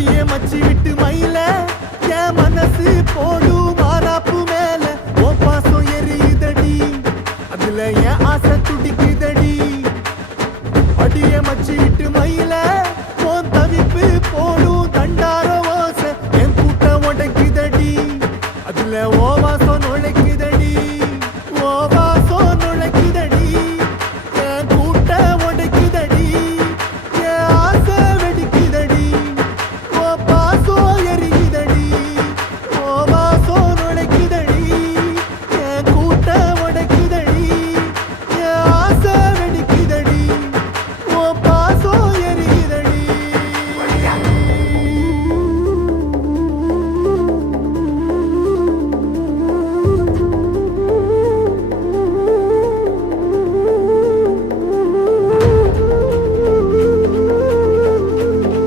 அடியே மச்சி விட்டு மயில என் மனசு போடும் மாறாப்பு மேல ஓ பாசம் எரியுதடி அதுல என் ஆசை துடிக்குதடி அடியே மச்சி விட்டு மயில